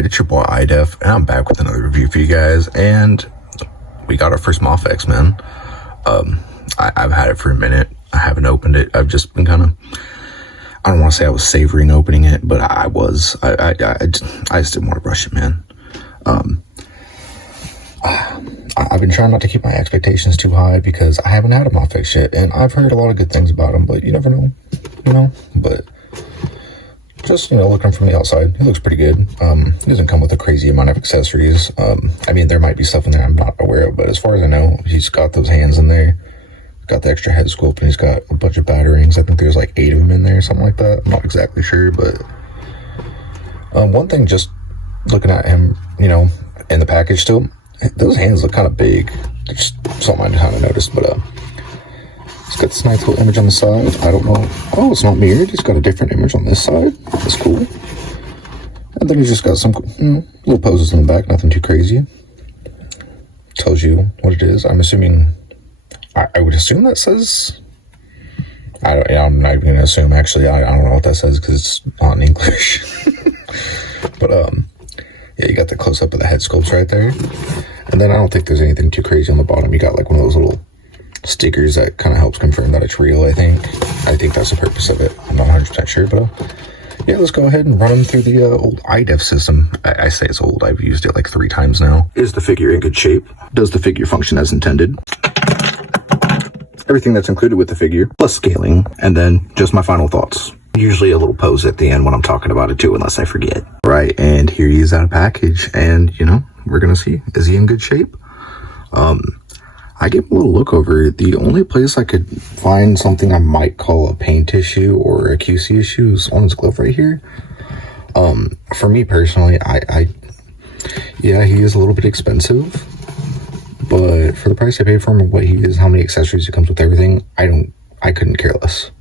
Alright, it's your boy iDef, and I'm back with another review for you guys, and we got our first Mafex, man. I've had it for a minute. I haven't opened it. I've just been kind of, I don't want to say I was savoring opening it, but I was. I just didn't want to rush it, man. I've been trying not to keep my expectations too high because I haven't had a Mafex yet, and I've heard a lot of good things about him, but you never know, but just, looking from the outside, he looks pretty good. He doesn't come with a crazy amount of accessories. I mean, there might be stuff in there I'm not aware of, but as far as I know, he's got those hands in there, got the extra head sculpt, and he's got a bunch of batterings. I think there's like 8 of them in there, something like that. I'm not exactly sure, but one thing, just looking at him, in the package still, those hands look kind of big. Just something I kind of noticed, but he's got this nice little image on the side. I don't know. Oh, it's not mirrored. He's got a different image on this side. That's cool. And then he's just got some little poses in the back. Nothing too crazy. Tells you what it is. I'm assuming. I would assume that says. I'm not even gonna assume. Actually, I don't know what that says because it's not in English. But yeah, you got the close up of the head sculpts right there. And then I don't think there's anything too crazy on the bottom. You got like one of those little stickers that kind of helps confirm that it's real. I think that's the purpose of it. I'm not 100% sure, but yeah, let's go ahead and run them through the old iDef system. I say it's old. I've used it like 3 times now. Is the figure in good shape? Does the figure function as intended? Everything that's included with the figure, plus scaling, and then just my final thoughts. Usually a little pose at the end when I'm talking about it too, unless I forget. Right, and here he is out of package, and we're gonna see, is he in good shape? I gave him a little look over. The only place I could find something I might call a paint issue or a QC issue is on his glove right here. For me personally, yeah, he is a little bit expensive, but for the price I paid for him and what he is, how many accessories he comes with, everything, I couldn't care less.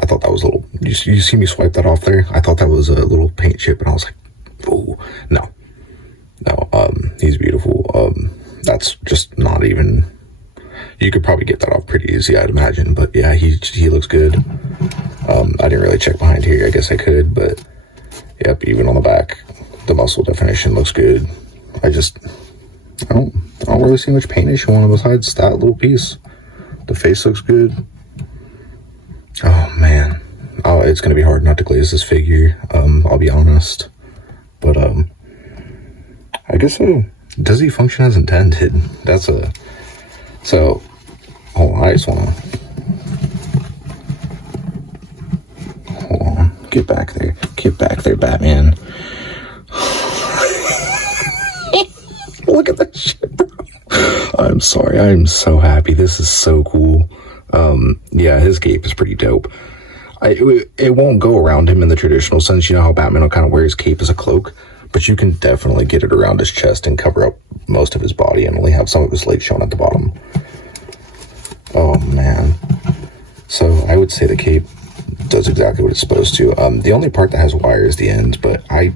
I thought that was a little, you see me swipe that off there? I thought that was a little paint chip, and I was like, oh, no, he's beautiful. That's just not even, you could probably get that off pretty easy, I'd imagine, but yeah, he looks good. I didn't really check behind here. I guess I could, but yep, even on the back, the muscle definition looks good. I don't really see much paint issue on it besides that little piece. The face looks good. Oh man, it's gonna be hard not to glaze this figure. I'll be honest, but I guess does he function as intended? So hold on, I just wanna hold on. Get back there, Batman. Look at that shit, bro. I'm sorry, I'm so happy. This is so cool. Yeah, his cape is pretty dope. It won't go around him in the traditional sense. You know how Batman will kind of wear his cape as a cloak, but you can definitely get it around his chest and cover up most of his body and only have some of his legs shown at the bottom. Oh man. So I would say the cape does exactly what it's supposed to. The only part that has wire is the ends, but I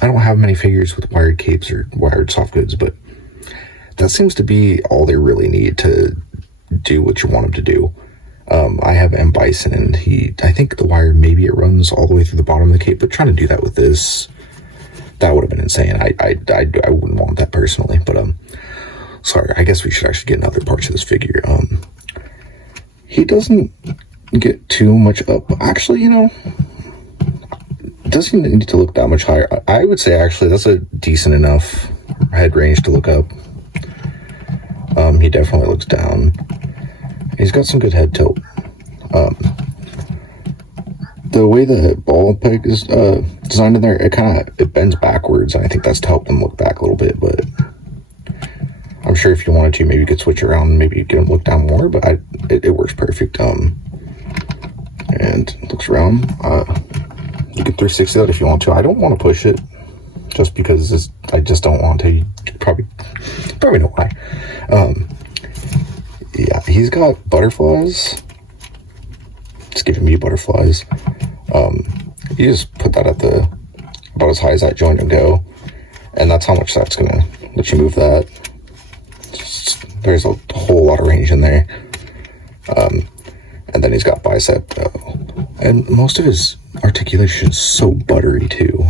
don't have many figures with wired capes or wired soft goods, but that seems to be all they really need to do what you want him to do. I have M. Bison, and I think the wire, maybe it runs all the way through the bottom of the cape, but trying to do that with this, that would have been insane. I wouldn't want that personally, but sorry, I guess we should actually get in other parts of this figure. He doesn't get too much up. Actually, doesn't need to look that much higher. I would say actually that's a decent enough head range to look up. He definitely looks down. He's got some good head tilt. The way the ball peg is designed in there, it bends backwards, and I think that's to help them look back a little bit, but I'm sure if you wanted to, maybe you could switch around, maybe get them look down more, but it works perfect. And looks around. You can 360 that if you want to. I don't want to push it just because I just don't want to. You probably know why. Yeah, he's got butterflies. It's giving me butterflies. You just put that at about as high as that joint will go, and that's how much that's gonna let you move that. There's a whole lot of range in there. And then he's got bicep, and most of his articulation is so buttery too.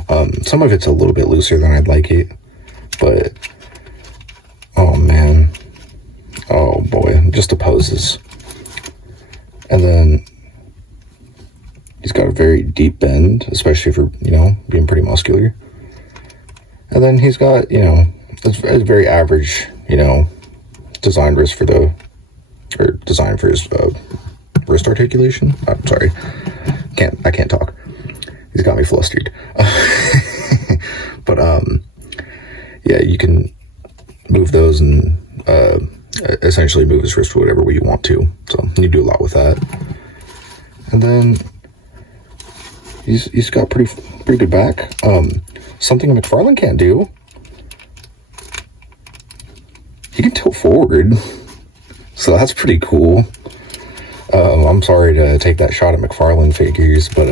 Some of it's a little bit looser than I'd like it, but oh man, oh boy, just the poses. And then he's got a very deep bend, especially for, you know, being pretty muscular. And then he's got, you know, it's a very average, you know, design wrist for the, or design for his wrist articulation. I'm sorry, I can't talk. He's got me flustered. But yeah, you can move those and essentially move his wrist to whatever way you want to. So you do a lot with that. And then he's got pretty good back. Something McFarlane can't do. He can tilt forward, so that's pretty cool. I'm sorry to take that shot at McFarlane figures, but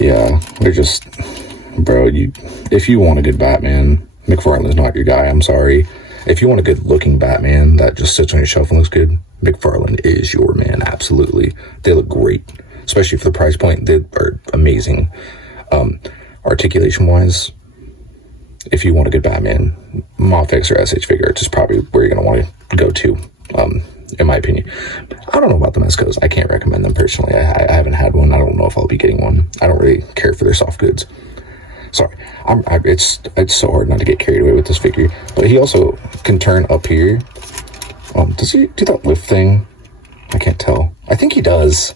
yeah, they're just, bro. If you want a good Batman, McFarlane's not your guy. I'm sorry. If you want a good looking Batman that just sits on your shelf and looks good, McFarlane is your man. Absolutely, they look great, especially for the price point. They are amazing. Articulation wise, if you want a good Batman, Mafex or SH Figure Arts is probably where you're going to want to go to, in my opinion. I don't know about the Mescos. I can't recommend them personally. I haven't had one. I don't know if I'll be getting one. I don't really care for their soft goods. Sorry. It's so hard not to get carried away with this figure. But he also can turn up here. Does he do that lift thing? I can't tell. I think he does.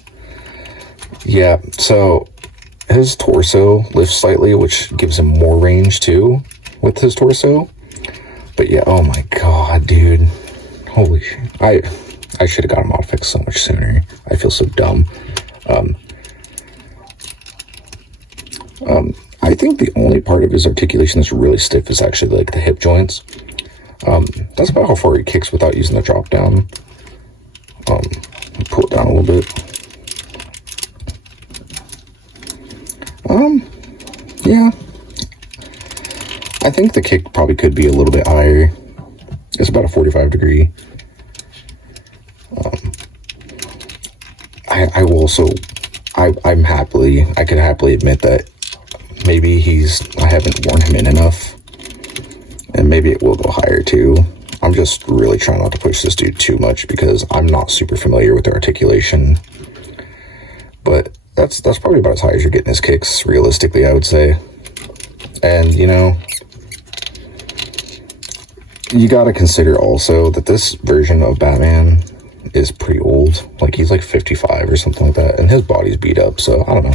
Yeah, so his torso lifts slightly, which gives him more range too with his torso. But yeah, oh my god, dude, holy shit, I should have got him Mafex so much sooner. I feel so dumb. I think the only part of his articulation that's really stiff is actually like the hip joints. That's about how far he kicks without using the drop down. Pull it down a little bit. Yeah, I think the kick probably could be a little bit higher. It's about a 45 degree. I could happily admit that maybe I haven't worn him in enough, and maybe it will go higher too. I'm just really trying not to push this dude too much because I'm not super familiar with the articulation, but that's probably about as high as you're getting his kicks, realistically, I would say. And, you know, you gotta consider also that this version of Batman is pretty old. Like, he's like 55 or something like that, and his body's beat up, so I don't know.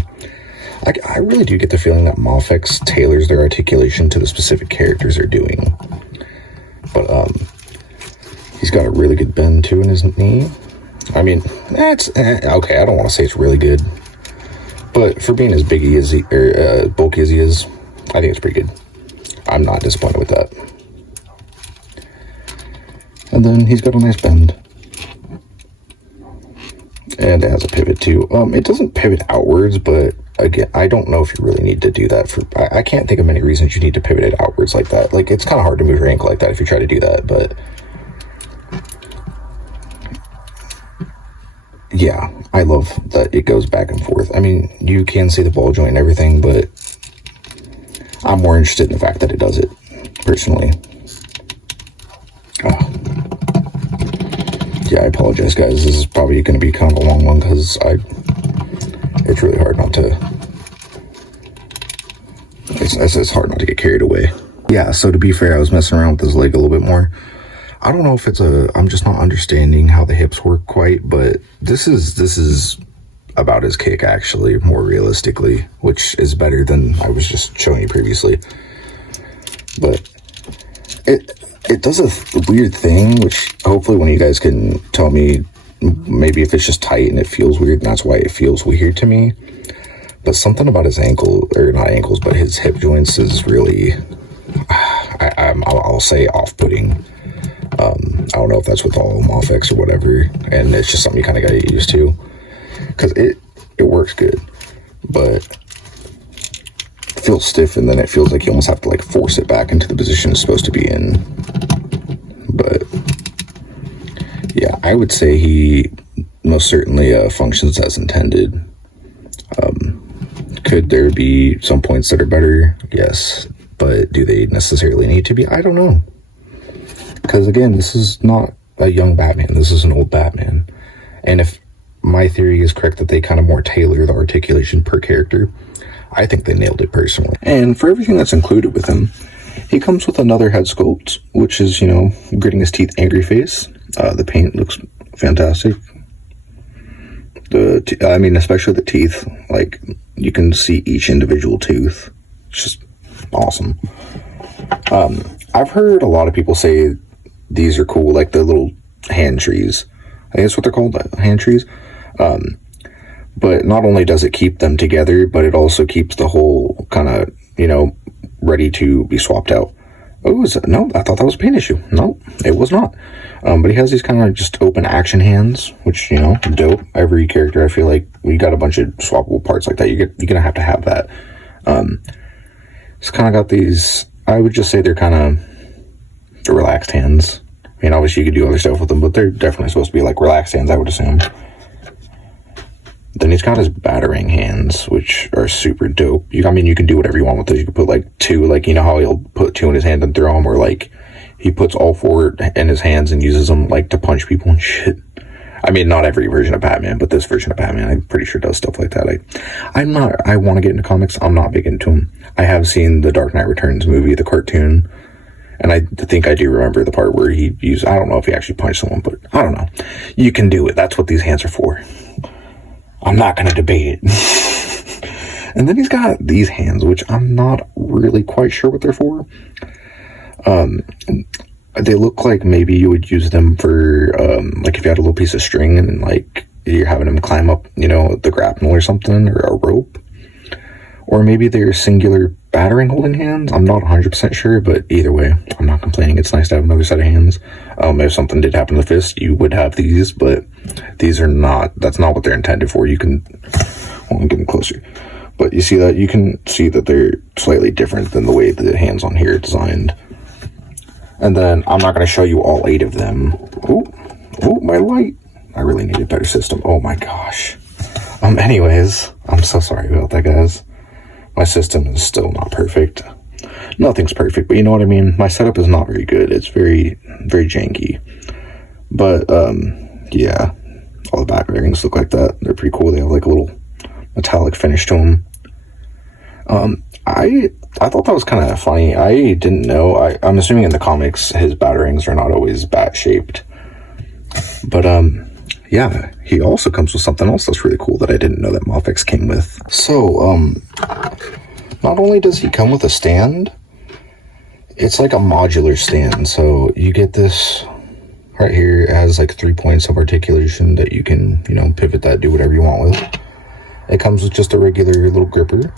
I really do get the feeling that Mafex tailors their articulation to the specific characters they're doing. But, he's got a really good bend, too, in his knee. I mean, okay, I don't want to say it's really good. But for being as bulky as he is, I think it's pretty good. I'm not disappointed with that. And then he's got a nice bend. And it has a pivot too. It doesn't pivot outwards, but again, I don't know if you really need to do that. I can't think of many reasons you need to pivot it outwards like that. Like, it's kind of hard to move your ankle like that if you try to do that, but yeah, I love that it goes back and forth. I mean, you can see the ball joint and everything, but I'm more interested in the fact that it does it, personally. Oh. Yeah, I apologize, guys. This is probably going to be kind of a long one because it's really hard not to, it's hard not to get carried away. Yeah, so to be fair, I was messing around with this leg a little bit more. I don't know if I'm just not understanding how the hips work quite, but this is about his kick, actually, more realistically, which is better than I was just showing you previously. But it does a weird thing, which hopefully one of you guys can tell me maybe if it's just tight and it feels weird, and that's why it feels weird to me. But something about his ankle, or not ankles, but his hip joints is really, I'll say off-putting. I don't know if that's with all Mafex or whatever, and it's just something you kind of got to get used to, because it works good, but it feels stiff, and then it feels like you almost have to like force it back into the position it's supposed to be in. But yeah, I would say he most certainly functions as intended, Could there be some points that are better? Yes. But do they necessarily need to be? I don't know. Because again, this is not a young Batman. This is an old Batman. And if my theory is correct that they kind of more tailor the articulation per character, I think they nailed it personally. And for everything that's included with him, he comes with another head sculpt, which is, gritting his teeth, angry face. The paint looks fantastic. Especially the teeth. Like, you can see each individual tooth. It's just awesome. I've heard a lot of people say these are cool, like the little hand trees. I think that's what they're called, hand trees. But not only does it keep them together, but it also keeps the whole kind of, ready to be swapped out. Oh, no, I thought that was a paint issue. No, it was not. But he has these kind of just open action hands, which, dope. Every character, I feel like, we got a bunch of swappable parts like that. You're going to have that. It's kind of got these, I would just say they're kind of relaxed hands. I mean, obviously you could do other stuff with them, but they're definitely supposed to be like relaxed hands, I would assume. Then he's got his battering hands, which are super dope. You can do whatever you want with those. You can put like two, like, how he'll put two in his hand and throw them, or like he puts all four in his hands and uses them like to punch people and shit. I mean, not every version of Batman, but this version of Batman, I'm pretty sure does stuff like that. I want to get into comics. I'm not big into them. I have seen the Dark Knight Returns movie, the cartoon, and I think I do remember the part where he used, I don't know if he actually punched someone, but I don't know. You can do it. That's what these hands are for. I'm not going to debate it. And then he's got these hands, which I'm not really quite sure what they're for. They look like maybe you would use them for, like if you had a little piece of string and like you're having him climb up, the grapnel or something, or a rope. Or maybe they're singular battering holding hands. I'm not 100% sure, but either way, I'm not complaining. It's nice to have another set of hands. If something did happen to the fist, you would have these, but these are not, that's not what they're intended for. You can, I'm getting closer. But you see that, you can see that they're slightly different than the way the hands on here are designed. And then I'm not going to show you all 8 of them. Oh, my light. I really need a better system. Oh my gosh. Anyways, I'm so sorry about that, guys. My system is still not perfect. Nothing's perfect, but you know what I mean? My setup is not very good. It's very, very janky. But, yeah. All the back bearings look like that. They're pretty cool. They have like a little metallic finish to them. I thought that was kind of funny. I didn't know. I'm assuming in the comics his batterings are not always bat-shaped. But, yeah, he also comes with something else that's really cool that I didn't know that Mafex came with. So, not only does he come with a stand, it's like a modular stand. So you get this right here. It has like 3 points of articulation that you can, pivot that, do whatever you want with. It comes with just a regular little gripper.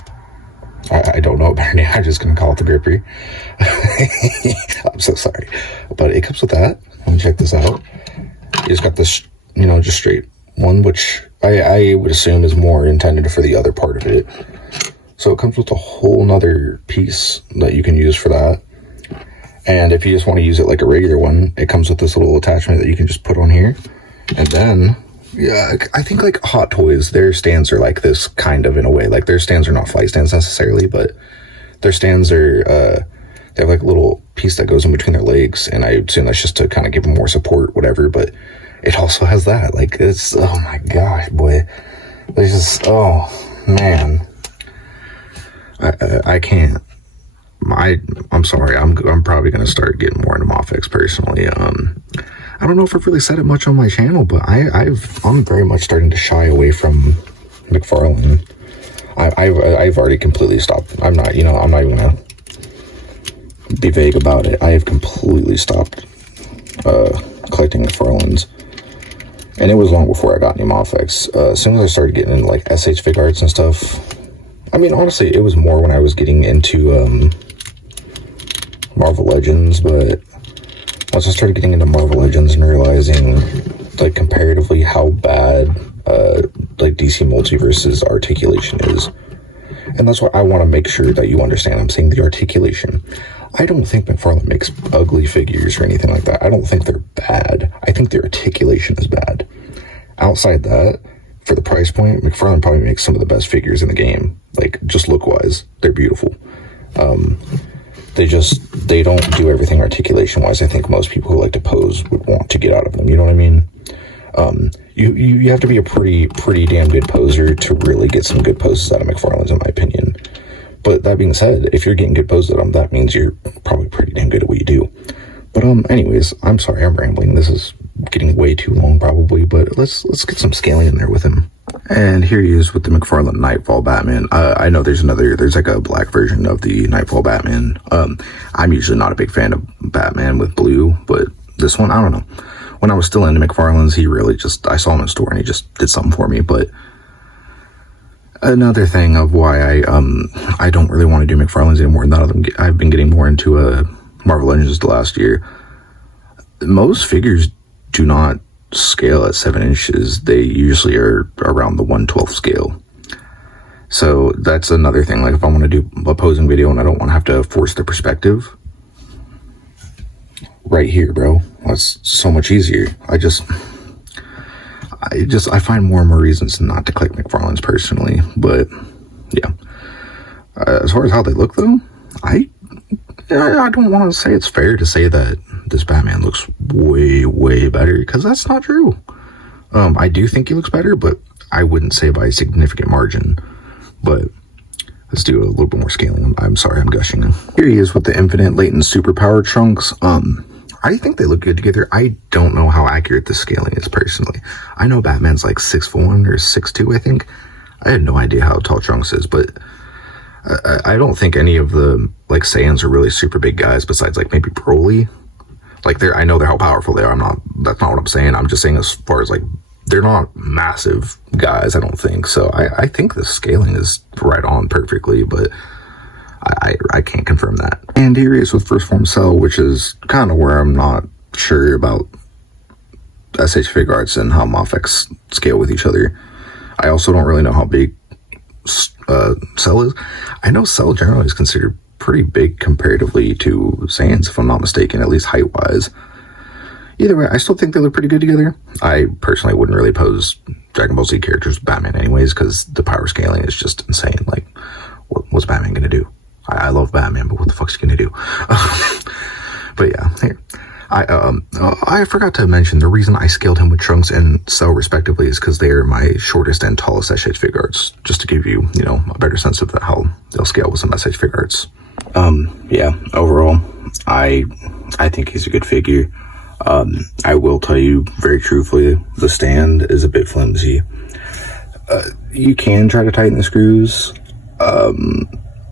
I don't know a better name. I'm just going to call it the gripper. I'm so sorry. But it comes with that. Let me check this out. You just got this, just straight one, which I would assume is more intended for the other part of it. So it comes with a whole nother piece that you can use for that. And if you just want to use it like a regular one, it comes with this little attachment that you can just put on here. And then, yeah, I think like Hot Toys, their stands are like this kind of in a way. Like their stands are not flight stands necessarily, but their stands are, they have like a little piece that goes in between their legs. And I assume that's just to kind of give them more support, whatever. But it also has that. Like it's, oh my gosh, boy. There's just, oh man. I can't. I'm sorry. I'm probably going to start getting more into Mafex personally. I don't know if I've really said it much on my channel, but I'm very much starting to shy away from McFarlane. I've already completely stopped. I'm not even going to be vague about it. I have completely stopped collecting McFarlanes. And it was long before I got into Mafex. As soon as I started getting into like SH Fig Arts and stuff, I mean, honestly, it was more when I was getting into Marvel Legends, but once I started getting into Marvel Legends and realizing, like, comparatively how bad, like, DC Multiverse's articulation is. And that's why I want to make sure that you understand. I'm saying the articulation. I don't think McFarlane makes ugly figures or anything like that. I don't think they're bad. I think their articulation is bad. Outside that, for the price point, McFarlane probably makes some of the best figures in the game. Like, just look-wise, they're beautiful. They don't do everything articulation-wise I think most people who like to pose would want to get out of them, you know what I mean? You have to be a pretty damn good poser to really get some good poses out of McFarlane's, in my opinion. But that being said, if you're getting good poses out of them, that means you're probably pretty damn good at what you do. But anyways, I'm sorry, I'm rambling. This is getting way too long probably, but let's get some scaling in there with him. And here he is with the McFarlane Nightfall Batman. I know there's like a black version of the Nightfall Batman. I'm usually not a big fan of Batman with blue, but this one, I don't know. When I was still into McFarlane's, he really I saw him in store and he just did something for me. But another thing of why I don't really want to do McFarlane's anymore, none of them, I've been getting more into Marvel Legends the last year. Most figures do not scale at 7 inches. They usually are around the 1/12 scale. So that's another thing. Like, if I want to do a posing video and I don't want to have to force the perspective, right here, bro, that's so much easier. I find more and more reasons not to click McFarlane's personally. But yeah, as far as how they look though, I don't want to say it's fair to say that this Batman looks way better, because that's not true. I do think he looks better, but I wouldn't say by a significant margin. But let's do a little bit more scaling. I'm sorry, I'm gushing. Here he is with the infinite latent superpower trunks. I think they look good together. I don't know how accurate the scaling is personally. I know Batman's like 6'1" or 6'2", I think. I had no idea how tall Trunks is, but I don't think any of the like Saiyans are really super big guys besides like maybe Broly. Like, I know how powerful they are. That's not what I'm saying. I'm just saying as far as like, they're not massive guys, I don't think. So I think the scaling is right on perfectly, but I can't confirm that. And here he is with First Form Cell, which is kind of where I'm not sure about SH Figuarts and how Mafex scale with each other. I also don't really know how big Cell is. I know Cell generally is considered pretty big comparatively to Saiyans, if I'm not mistaken, at least height-wise. Either way, I still think they look pretty good together. I personally wouldn't really pose Dragon Ball Z characters with Batman anyways, because the power scaling is just insane. Like, what's Batman gonna do? I love Batman, but what the fuck's he gonna do? But yeah, here. I forgot to mention, the reason I scaled him with Trunks and Cell respectively is because they are my shortest and tallest SH Figuarts, just to give you, a better sense of how they'll scale with some SH Figuarts. Yeah, overall, I think he's a good figure. I will tell you very truthfully, the stand is a bit flimsy. You can try to tighten the screws.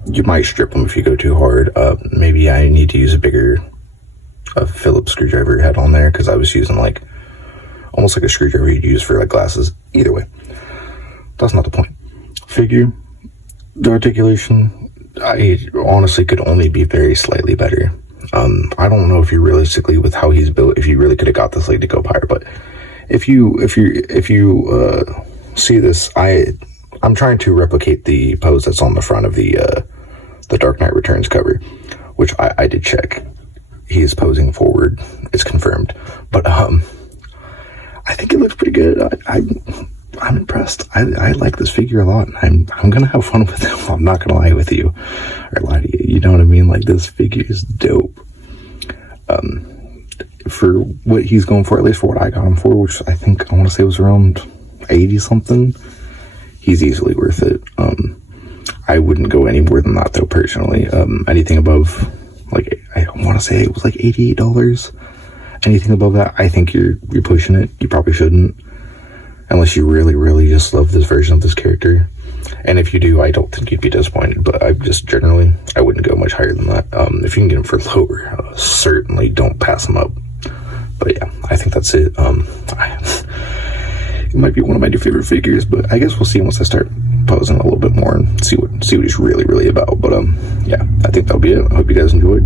You might strip them if you go too hard. Maybe I need to use a bigger Phillips screwdriver head on there, because I was using like almost like a screwdriver you'd use for like glasses. Either way, that's not the point. Figure, the articulation, I honestly could only be very slightly better. I don't know if you realistically, with how he's built, if you really could have got this leg to go higher, but if you see this, I'm trying to replicate the pose that's on the front of the Dark Knight Returns cover, which I did check. He is posing forward. It's confirmed. But I think it looks pretty good. I'm impressed. I like this figure a lot. I'm gonna have fun with him. I'm not gonna lie with you, or lie to you. You know what I mean? Like, this figure is dope. For what he's going for, at least for what I got him for, which I think I want to say was around 80 something. He's easily worth it. I wouldn't go any more than that though, personally. Anything above, like, I want to say it was like $88. Anything above that, I think you're pushing it. You probably shouldn't, unless you really just love this version of this character. And if you do, I don't think you'd be disappointed, but I wouldn't go much higher than that. If you can get him for lower, certainly don't pass him up. But yeah, I think that's it. It might be one of my new favorite figures, but I guess we'll see once I start posing a little bit more and see what he's really about. But yeah, I think that'll be it. I hope you guys enjoyed.